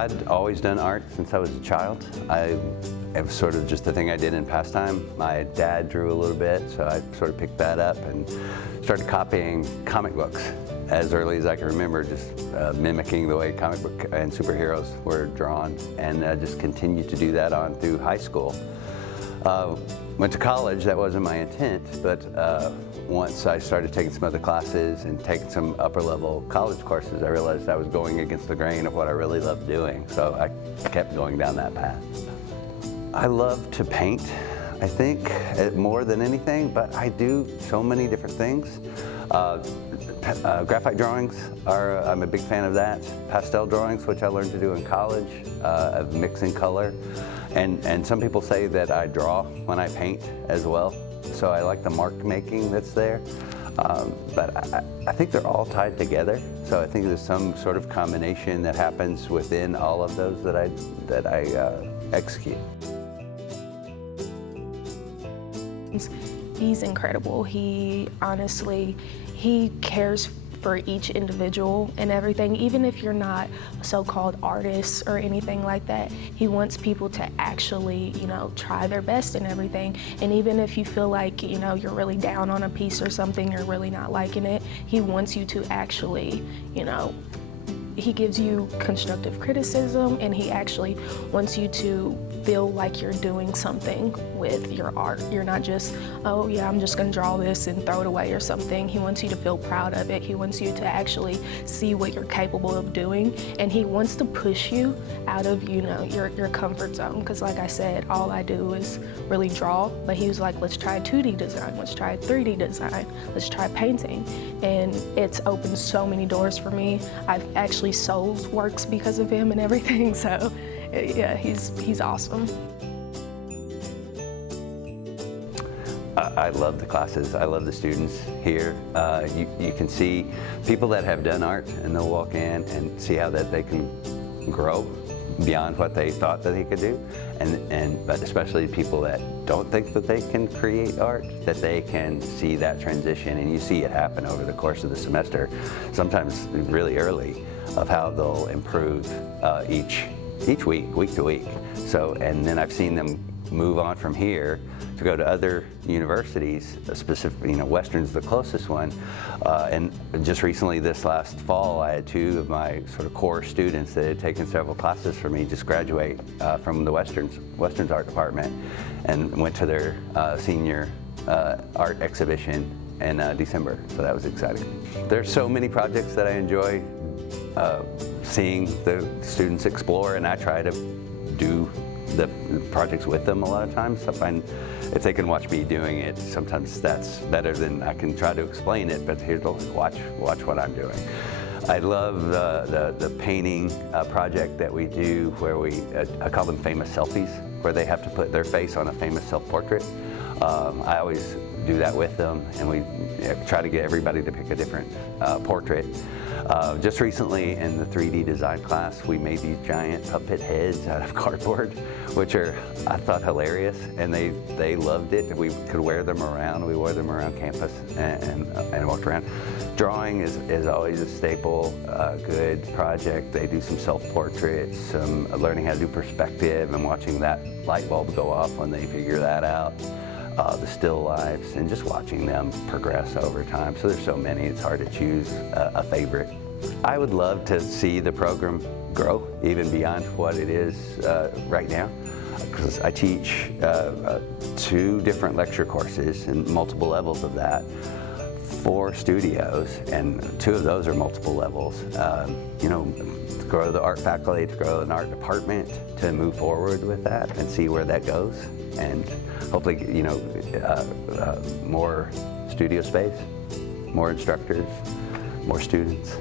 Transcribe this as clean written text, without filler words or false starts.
I'd always done art since I was a child. It was sort of just the thing I did in pastime. My dad drew a little bit, so I sort of picked that up and started copying comic books as early as I can remember, just mimicking the way comic book and superheroes were drawn, and just continued to do that on through high school. Went to college, that wasn't my intent, but once I started taking some other classes and taking some upper level college courses, I realized I was going against the grain of what I really loved doing, so I kept going down that path. I love to paint, I think, more than anything, but I do so many different things. Graphite drawings I'm a big fan of that. Pastel drawings, which I learned to do in college, of mixing color. And some people say that I draw when I paint as well. So I like the mark making that's there. But I think they're all tied together. So I think there's some sort of combination that happens within all of those that I execute. He's incredible. He cares for each individual and everything. Even if you're not a so-called artist or anything like that, he wants people to actually, try their best and everything. And even if you feel like, you're really down on a piece or something, you're really not liking it, he wants you to actually, he gives you constructive criticism, and he actually wants you to feel like you're doing something with your art. You're not just, oh yeah, I'm just gonna draw this and throw it away or something. He wants you to feel proud of it. He wants you to actually see what you're capable of doing, and he wants to push you out of, your comfort zone. Because like I said, all I do is really draw, but he was like, let's try 2D design, let's try 3D design, let's try painting. And it's opened so many doors for me. I've actually sold works because of him and everything, so yeah, he's awesome. I love the classes. I love the students here. You can see people that have done art, and they'll walk in and see how that they can grow beyond what they thought that they could do, but especially people that don't think that they can create art, that they can see that transition, and you see it happen over the course of the semester, sometimes really early, of how they'll improve each week to week. So, and then I've seen them move on from here to go to other universities, specifically, Western's the closest one. And just recently, this last fall, I had two of my sort of core students that had taken several classes for me just graduate from the Western's art department, and went to their senior art exhibition in December. So that was exciting. There's so many projects that I enjoy seeing the students explore, and I try to do the projects with them a lot of times. I find if they can watch me doing it, sometimes that's better than I can try to explain it, but here's watch what I'm doing. I love the painting project that we do where I call them famous selfies, where they have to put their face on a famous self-portrait. I always do that with them, and we try to get everybody to pick a different portrait. Just recently in the 3D design class, we made these giant puppet heads out of cardboard, which I thought hilarious, and they loved it. We could wear them around. We wore them around campus and walked around. Drawing is always a staple, good project. They do some self-portraits, some learning how to do perspective, and watching that light bulb go off when they figure that out. The still lifes, and just watching them progress over time. So there's so many, it's hard to choose a favorite. I would love to see the program grow even beyond what it is right now, because I teach 2 different lecture courses and multiple levels of that, 4 studios, and 2 of those are multiple levels. To grow the art faculty, to grow an art department, to move forward with that and see where that goes, and hopefully, more studio space, more instructors, more students.